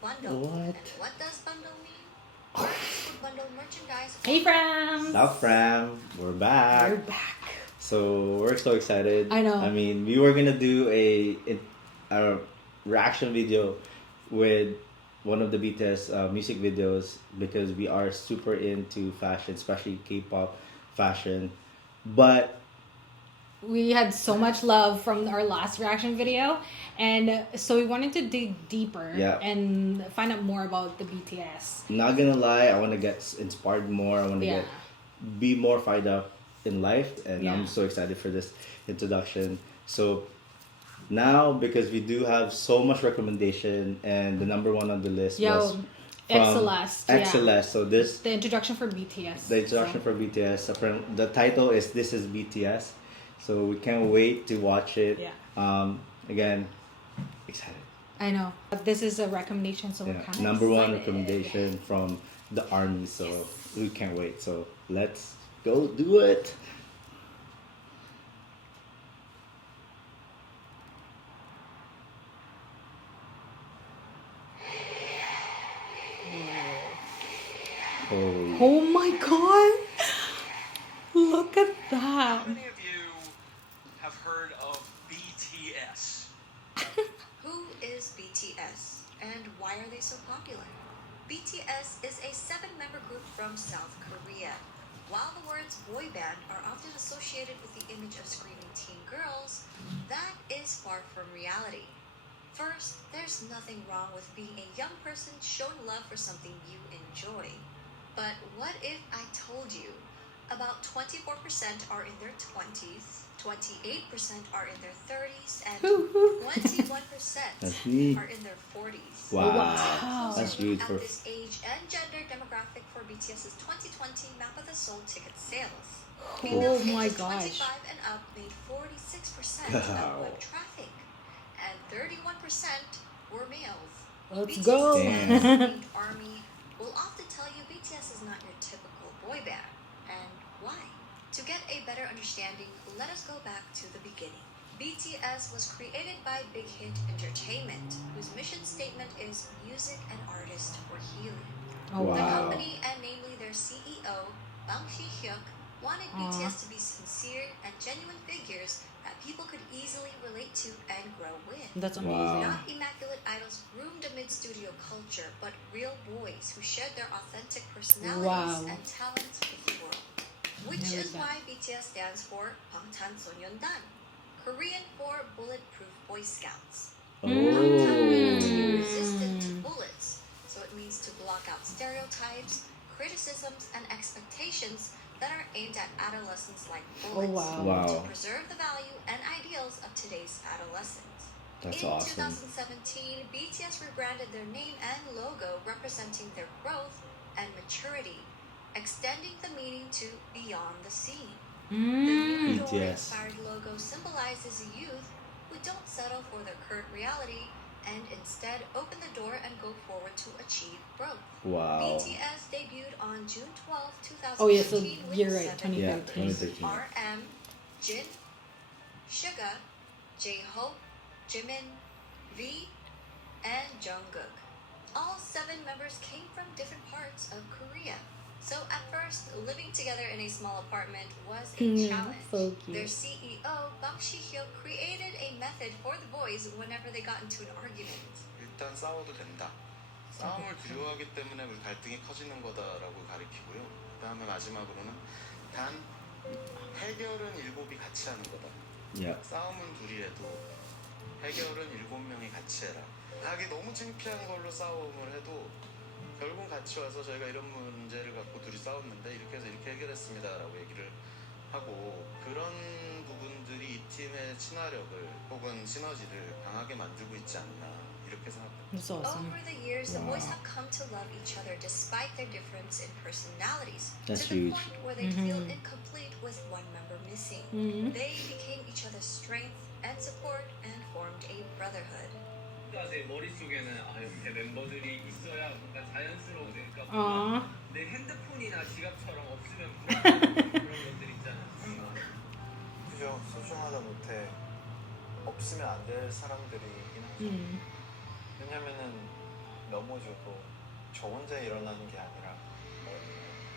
bundle. What? And what does bundle mean? Artists would bundle merchandise. Hey, friends! Sup, fam? We're back. We're back. So we're so excited. I know. I mean, we were gonna do a reaction video with one of the BTS music videos because we are super into fashion, especially K-pop fashion. But We had so much love from our last reaction video, and so we wanted to dig deeper and find out more about the BTS. not gonna lie, I want to get inspired more. I want to be more fired up in life, and I'm so excited for this introduction. So now, because we do have so much recommendation, and the number one on the list was from XCELESTE. XCELESTE. So this The introduction for BTS. the introduction for BTS. The title is "This Is BTS." So we can't wait to watch it. Again, excited. I know. This is a recommendation, so we're kind of number one excited. recommendation from the Army. So we can't wait. So let's go do it. Oh my god! Look at that. How many of you have heard of BTS? Who is BTS and why are they so popular? BTS is a 7-member group from South Korea. While the words boy band are often associated with the image of screaming teen girls, that is far from reality. First, there's nothing wrong with being a young person showing love for something you enjoy. But what if I told you about 24% are in their 20s, 28% are in their 30s, and 21% are in their 40s. Wow. That's huge. At this age and gender demographic for BTS's 2020 Map of the Soul ticket sales. Females ages 25 and up made 46% of web traffic, and 31% were males. Let's BTS's go. named Army will often tell you BTS is not your typical boy band. And why? To get a better understanding, let us go back to the beginning. BTS was created by Big Hit Entertainment, whose mission statement is music and artists for healing. Oh, The wow. company, and namely their CEO, Bang Si-hyuk, wanted BTS to be sincere and genuine figures that people could easily relate to and grow with. That's amazing. Not immaculate idols groomed amid studio culture, but real boys who shared their authentic personalities and talents with the world. Which is why BTS stands for 방탄소년단, Korean for Bulletproof Boy Scouts. Bangtan means to be resistant to bullets, so it means to block out stereotypes, criticisms, and expectations that are aimed at adolescents like bullets, to preserve the value and ideals of today's adolescents. That's In awesome. 2017, BTS rebranded their name and logo representing their growth and maturity, extending the meaning to beyond the scene. The new door-inspired logo symbolizes youth who don't settle for their current reality and instead open the door and go forward to achieve growth. Wow. BTS debuted on June 12, 2015 Oh yeah, so with you're right, 7 2013. RM, Jin, Suga, J-Hope, Jimin, V, and Jungkook. All 7 members came from different parts of Korea. So at first, living together in a small apartment was a challenge. So cute. Their CEO, Bang Si-hyuk, created a method for the boys whenever they got into an argument. 일단 싸워도 된다. 싸움을 두려워하기 때문에 우리 갈등이 커지는 거다라고 가리키고요. 그다음에 마지막으로는 단 해결은 7이 같이 하는 거다. 싸움은 둘이 해도 해결은 7명이 같이 해라. 하기 너무 창피한 걸로 싸움을 해도 결국 같이 와서 저희가 이런 문제를 갖고 둘이 싸웠는데 이렇게 해서 이렇게 해결했습니다라고 얘기를 하고, 그런 부분들이 이 팀의 친화력을 혹은 시너지를 강하게 만들고 있지 않나 이렇게 생각합니다. That's awesome. Over the years, the boys have come to love each other despite their difference in personalities. That's to the huge. point where they feel incomplete with one member missing. They became each other's strength and support and formed a brotherhood. 제 머릿속에는 옆에 멤버들이 있어야 뭔가 자연스러운데, 그러니까 내 핸드폰이나 지갑처럼 없으면 그런 것들 있잖아. 그죠. 소중하다 못해 없으면 안 될 사람들이긴 하죠. 왜냐면은 넘어져도 저 혼자 일어나는 게 아니라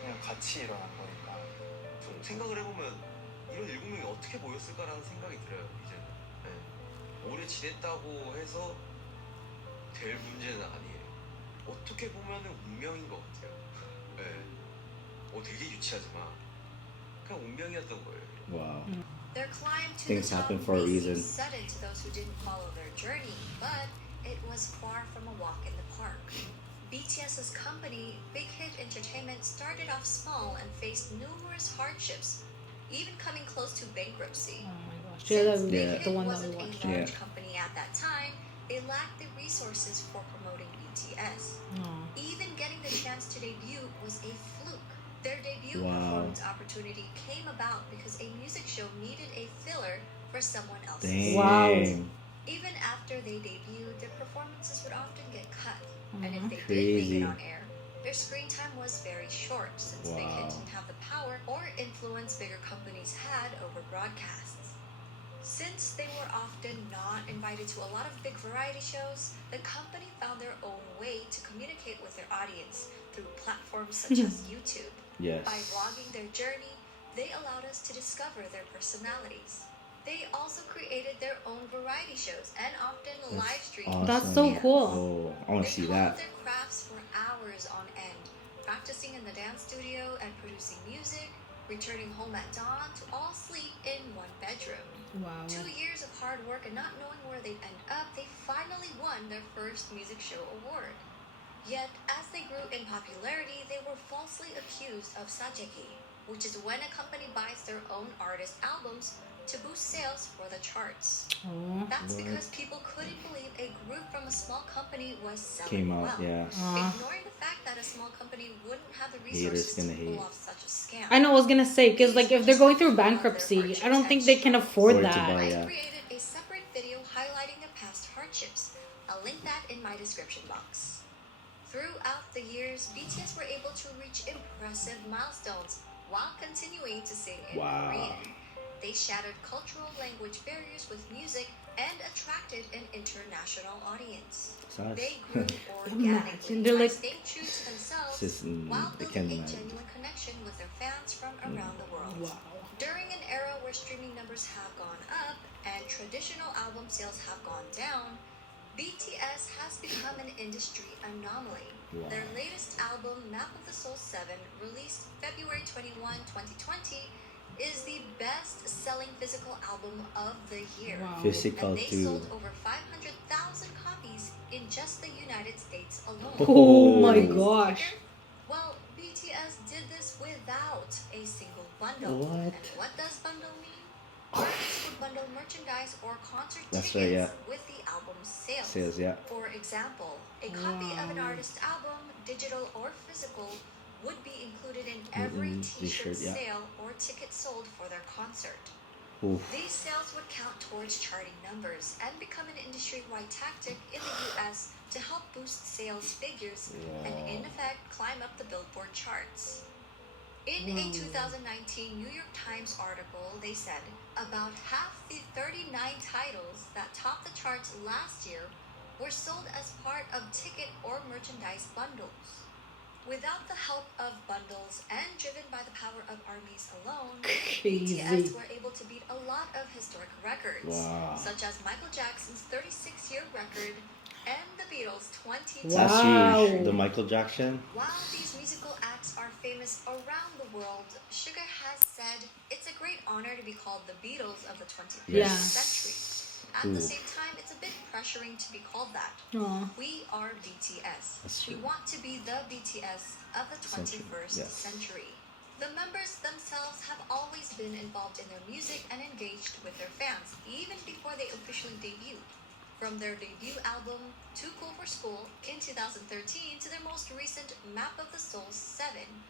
그냥 같이 일어난 거니까. 좀 생각을 해보면 이런 7명이 어떻게 모였을까라는 생각이 들어요. 이제는 오래 지냈다고 해서 될 문제는 아니에요. 어떻게 보면은 운명인 것 같아요. 되게 유치하지만 그냥 운명이었던 거예요. Wow. Their climb to Things the top happen for a may reason. seem sudden to those who didn't follow their journey, but it was far from a walk in the park. BTS's company, Big Hit Entertainment, started off small and faced numerous hardships, even coming close to bankruptcy. Oh my gosh. Since Big Yeah. Hit The one that we wasn't a watched. large company at that time, they lacked the resources for promoting BTS. Oh. Even getting the chance to debut was a fluke. Their debut Wow. performance opportunity came about because a music show needed a filler for someone else's. Dang. Wow. Even after they debuted, their performances would often get cut. And if they did Crazy. make it on air, their screen time was very short since Big Hit Wow. didn't have the power or influence bigger companies had over broadcasts. Since they were often not invited to a lot of big variety shows, the company found their own way to communicate with their audience through platforms such as YouTube. Yes. By vlogging their journey, they allowed us to discover their personalities. They also created their own variety shows and often live streamed. Awesome. That's so cool. Oh, I want to see They honed that. their crafts for hours on end, practicing in the dance studio and producing music, returning home at dawn to all sleep in one bedroom. Wow. 2 years of hard work and not knowing where they'd end up, they finally won their first music show award. Yet, as they grew in popularity, they were falsely accused of sajeki, which is when a company buys their own artist albums to boost sales for the charts. Oh. That's What? because people couldn't believe a group from a small company was selling Came out, well, yeah. ignoring the fact that a small company wouldn't have the Haters resources to gonna pull hate. off such a scam. I know, I was gonna say, because like if they're going through bankruptcy, I don't think they can afford Afford to that. buy. I yeah. created a separate video highlighting their past hardships. I'll link that in my description box. Throughout the years, BTS were able to reach impressive milestones while continuing to sing in Wow. Korean. They shattered cultural language barriers with music and attracted an international audience. Sus. They grew Imagine, organically they're by like- staying true to themselves while I building can't a imagine. genuine connection with their fans from around the world. Wow. During an era where streaming numbers have gone up and traditional album sales have gone down, BTS has become an industry anomaly. Wow. Their latest album, Map of the Soul 7, released February 21, 2020, is the best-selling physical album of the year. Wow. Physical And they too. sold over 500,000 copies in just the United States alone. Oh my Oh. gosh. Well, BTS did this without a single bundle. What? And what does bundle mean? Artists would bundle merchandise or concert That's tickets right, yeah. with the album's sales. Sales, yeah. For example, a copy of an Wow. artist's album, digital or physical, would be included in every t-shirt T-shirt, yeah. sale or ticket sold for their concert. Oof. These sales would count towards charting numbers and become an industry-wide tactic in the US to help boost sales figures and in effect climb up the Billboard charts. In a 2019 New York Times article, they said about half the 39 titles that topped the charts last year were sold as part of ticket or merchandise bundles. Without the help of bundles and driven by the power of armies alone, Crazy. BTS were able to beat a lot of historic records, Wow. such as Michael Jackson's 36-year record and the Beatles' 22. Wow. That's huge. The Michael Jackson. While these musical acts are famous around the world, Suga has said it's a great honor to be called the Beatles of the 21st Yeah. century. At the Ooh. same time, it's a bit pressuring to be called that. Aw. We are BTS. That's We true. want to be the BTS of the 21st Yes. century. The members themselves have always been involved in their music and engaged with their fans, even before they officially debuted. From their debut album, Too Cool for School, in 2013 to their most recent Map of the Soul 7,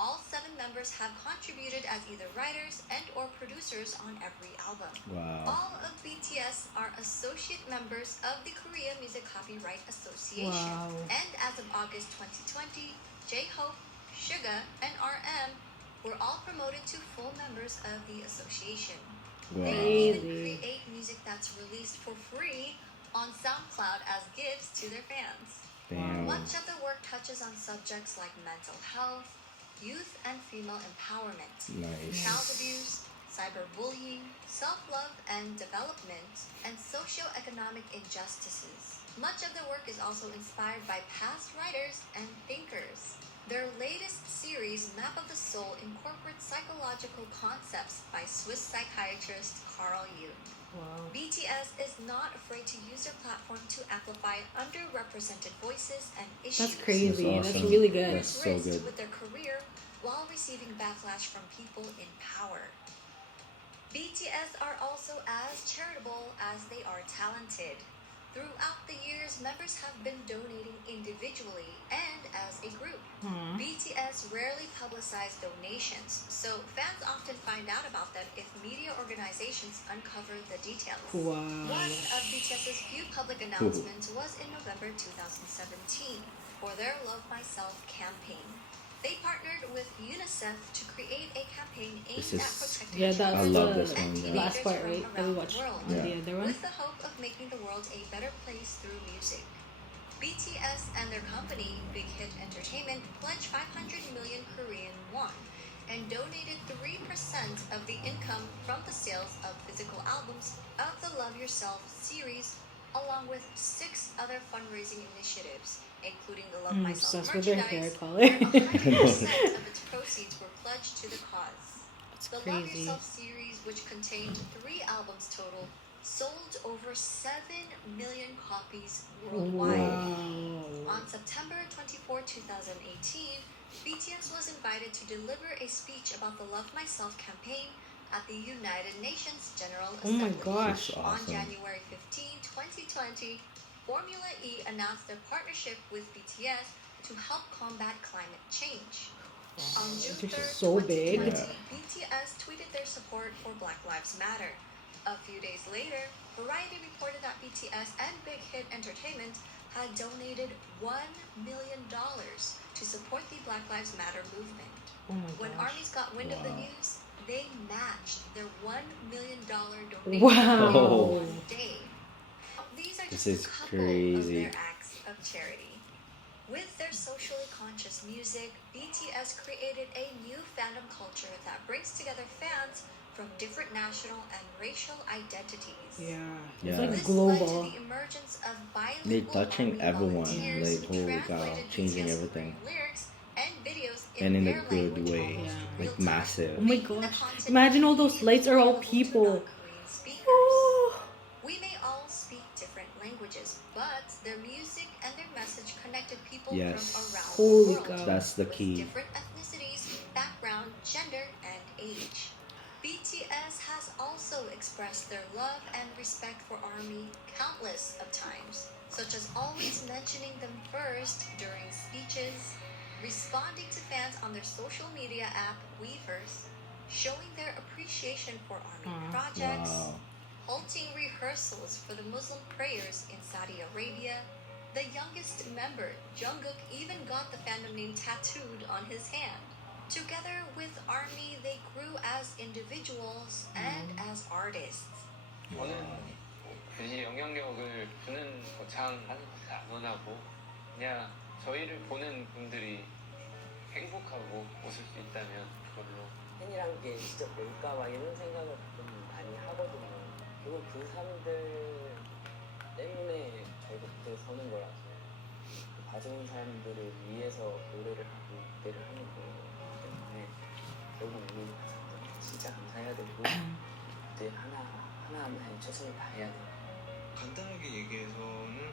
all 7 members have contributed as either writers and or producers on every album. Wow. All of BTS are associate members of the Korea Music Copyright Association. Wow. And as of August 2020, J-Hope, Suga, and RM were all promoted to full members of the association. Wow. They even Crazy. create music that's released for free on SoundCloud as gifts to their fans. Damn. Much of the work touches on subjects like mental health, youth and female empowerment, Nice. child abuse, cyberbullying, self-love and development, and socio-economic injustices. Much of the work is also inspired by past writers and thinkers. Their latest series, Map of the Soul, incorporates psychological concepts by Swiss psychiatrist Carl Jung. Wow. BTS is not afraid to use their platform to amplify underrepresented voices and issues. That's crazy. That's That's awesome. really good. That's so Risked good. with their career while receiving backlash from people in power. BTS are also as charitable as they are talented. Throughout the years, members have been donating individually and as a group. BTS rarely publicize donations, so fans often find out about them if media organizations uncover the details. Wow. One of BTS's few public announcements was in November 2017 for their Love Myself campaign. They partnered with UNICEF to create a campaign aimed This is- at protecting Yeah, that I was love the this one, yeah. last part, right? That we watched. Yeah. The other one. with the hope of making the world a better place through music. BTS and their company, Big Hit Entertainment, pledged 500 million Korean won and donated 3% of the income from the sales of physical albums of the Love Yourself series, along with 6 other fundraising initiatives, including the Love Myself Obsessed with their hair merchandise, color. where 100% of its proceeds were pledged to the cause. That's The Love crazy. Yourself series, which contained 3 albums total, sold over 7 million copies worldwide. Wow. On September 24, 2018, BTS was invited to deliver a speech about the Love Myself campaign at the United Nations General Oh my Assembly. gosh. That's On awesome. January 15, 2020, Formula E announced their partnership with BTS to help combat climate change. On June They're 3rd, so big. 2020, BTS tweeted their support for Black Lives Matter. A few days later, Variety reported that BTS and Big Hit Entertainment had donated $1 million to support the Black Lives Matter movement. Oh my When gosh. armies got wind of the Wow. news, they matched their $1 million donation Wow. in one day. These are This just is a couple crazy. of their acts of charity. With their socially conscious music, BTS created a new fandom culture that brings together fans from different national and racial identities. Yeah. Yeah. It's like This global. led to the emergence of bilingual They're touching army everyone, volunteers like, who holy cow, translated changing BTS everything. lyrics and videos And in a their good language way. almost Yeah. in Like real time, massive. Oh my making the gosh. content Imagine all those immediately lights are all available to people. non-Korean speakers. Oh. We may all speak different languages, but their music and their message connected people Yes. from around Holy the world cow. That's the with key. different ethnicities, background, gender, and age. BTS has also expressed their love and respect for ARMY countless of times, such as always mentioning them first during speeches, responding to fans on their social media app Weverse, showing their appreciation for ARMY projects, Wow. halting rehearsals for the Muslim prayers in Saudi Arabia. The youngest member, Jungkook, even got the fandom name tattooed on his hand. Together with ARMY, they grew as individuals and as artists. 저는 이 영향력을 주는 거창 하는 것을 안 원하고 그냥 저희를 보는 분들이 행복하고 웃을 수 있다면 그걸로 팬이란 게 진짜 뭘까 막 이런 생각을 좀 많이 하거든요. 결국 그 사람들 때문에 저희가 그때 서는 거라서 그 봐주는 사람들을 위해서 노래를 하고 무대를 하는 거기 때문에 결국 우리 진짜 감사해야 되고 그때 하나하나에 최선을 다해야 돼요. 간단하게 얘기해서는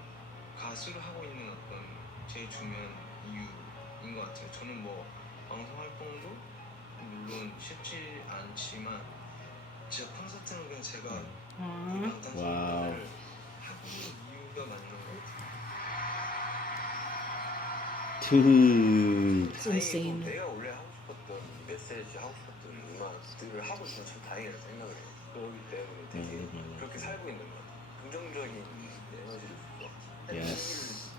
가수를 하고 있는 어떤 제일 중요한 이유인 것 같아요. 저는 뭐 방송 활동도 물론 쉽지 않지만 진짜 콘서트는 그냥 제가 이 와우. 방탄소년단을 하고 있는 이유가 맞는 것 같아요. Dude. It's insane. 내가 원래 하고 싶었던 메시지 하고 싶었던 음악들을 하고 있으면 참 다행이라고 생각을 해요. 그렇기 때문에 되게 그렇게 살고 있는 것 같아요. 긍정적인 에너지를 주고 Yes.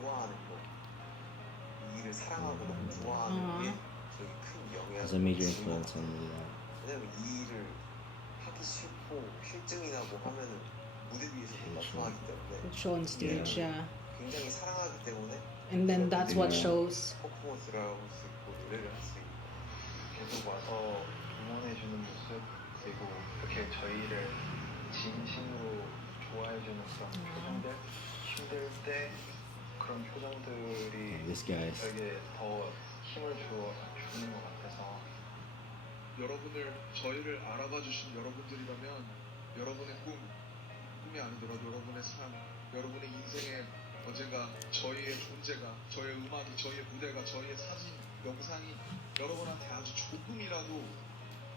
좋아하는 거, 이 일을 사랑하고 너무 좋아하는 게 되게 큰 영향을 Has a major 주는 것 influence 같아요. on me. 왜냐면 이 일을 하기 싫고 실증이 나고 하면은 무대 위에서 못 나타나기 때문에 Show on stage, yeah. 굉장히 사랑하기 때문에 And then that's what shows. 퍼포먼스를 할 수 있고 노래를 할 수 있고 계속 와서 응원해주는 모습 그리고 이렇게 저희를 진심으로 좋아해주는 그런 표정들 힘들 때 그런 표정들이 This guys. 저에게 더 힘을 주는 것 같아서 여러분을 저희를 알아봐 주신 여러분들이라면 여러분의 꿈이 아니더라도 여러분의 삶, 여러분의 인생에 언젠가 저희의 존재가, 저희의 음악이, 저희의 무대가, 저희의 사진, 영상이 여러분한테 아주 조금이라도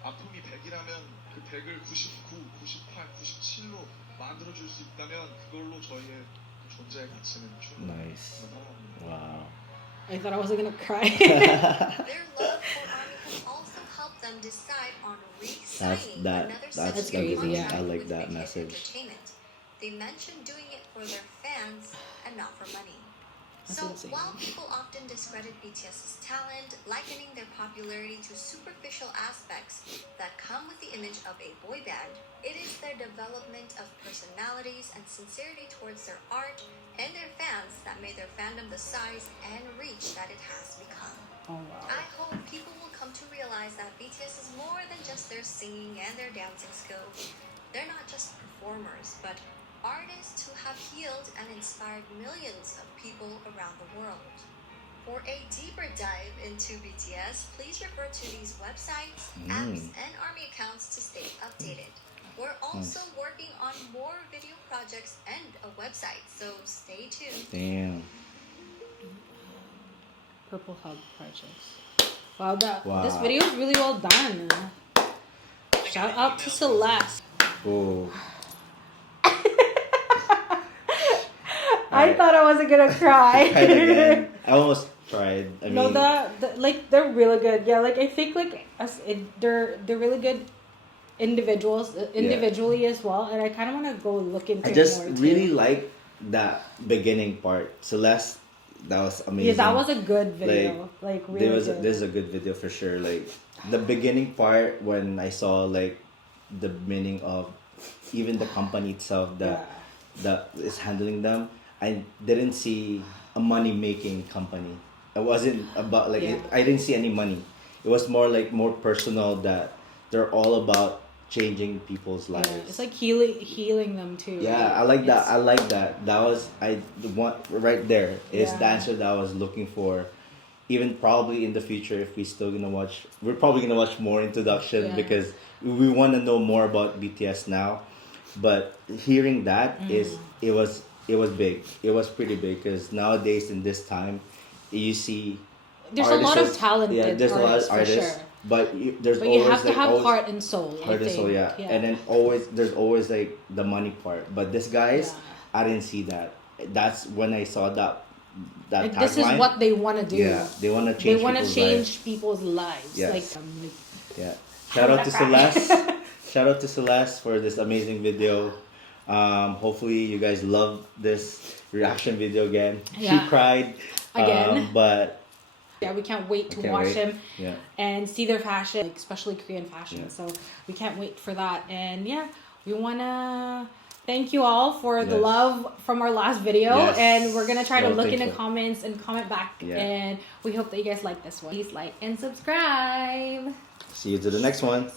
아픔이 100이라면 그 100을 99, 98, 97로 만들어줄 수 있다면 그걸로 저희의 존재의 가치는 충분합니다. Nice. Wow. I thought I wasn't gonna cry. Their love for ARMY has also helped them decide on re-signing another that's 7-year crazy, yeah. contract I like with that BTS message. Entertainment. They mentioned doing it for their fans and not for money. That's So insane. while people often discredit BTS's talent, likening their popularity to superficial aspects that come with the image of a boy band, it is their development of personalities and sincerity towards their art and their fans that made their fandom the size and reach that it has become. Oh wow. I hope people will come to realize that BTS is more than just their singing and their dancing skills. They're not just performers, but artists who have healed and inspired millions of people around the world. For a deeper dive into BTS, please refer to these websites, apps, and ARMY accounts to stay updated. We're also working on more video projects and a website, so stay tuned. Damn. Purple Hub projects. Wow, this Wow. video is really well done. Shout out to Celeste. Oh. I thought I wasn't gonna cry. Cried again. I almost cried. I mean, No, like they're really good. Yeah, like I think like they're really good individuals individually as well, and I kind of want to go look into. I just it more really too. like that beginning part. Celeste, that was amazing. Yeah, that was a good video. Like really good. This is a good video for sure. Like the beginning part when I saw like the meaning of even the company itself that is handling them. I didn't see a money making company. It wasn't about like I didn't see any money. It was more like more personal that they're all about changing people's lives. Yeah, it's like healing them too. Yeah, right? I like that. I like that. That was the one right there is the Yeah. answer that I was looking for. Even probably in the future, if we're probably gonna watch more introduction because we want to know more about BTS now. But hearing that it was big. It was pretty big because nowadays in this time, you see there's a lot of talented there's a lot of artists, for sure. but But always you have to like, have always, heart and soul. heart and soul, yeah. And then there's always like the money part. But this guys, I didn't see that. That's when I saw that like, this is what they want to do. Yeah, they want to change. They want to people's change lives. people's lives. Yes. Like, Yeah. Shout out to Celeste. Shout out to Celeste for this amazing video. Hopefully you guys love this reaction video again. Yeah. She cried Again. but yeah, we can't wait to can't watch wait. them and see their fashion, like, especially Korean fashion. Yeah. So we can't wait for that. And yeah, we wanna thank you all for the love from our last video. Yes. And we're gonna try to look in the thankful. comments and comment back. Yeah. And we hope that you guys like this one. Please like and subscribe. see you to the next one.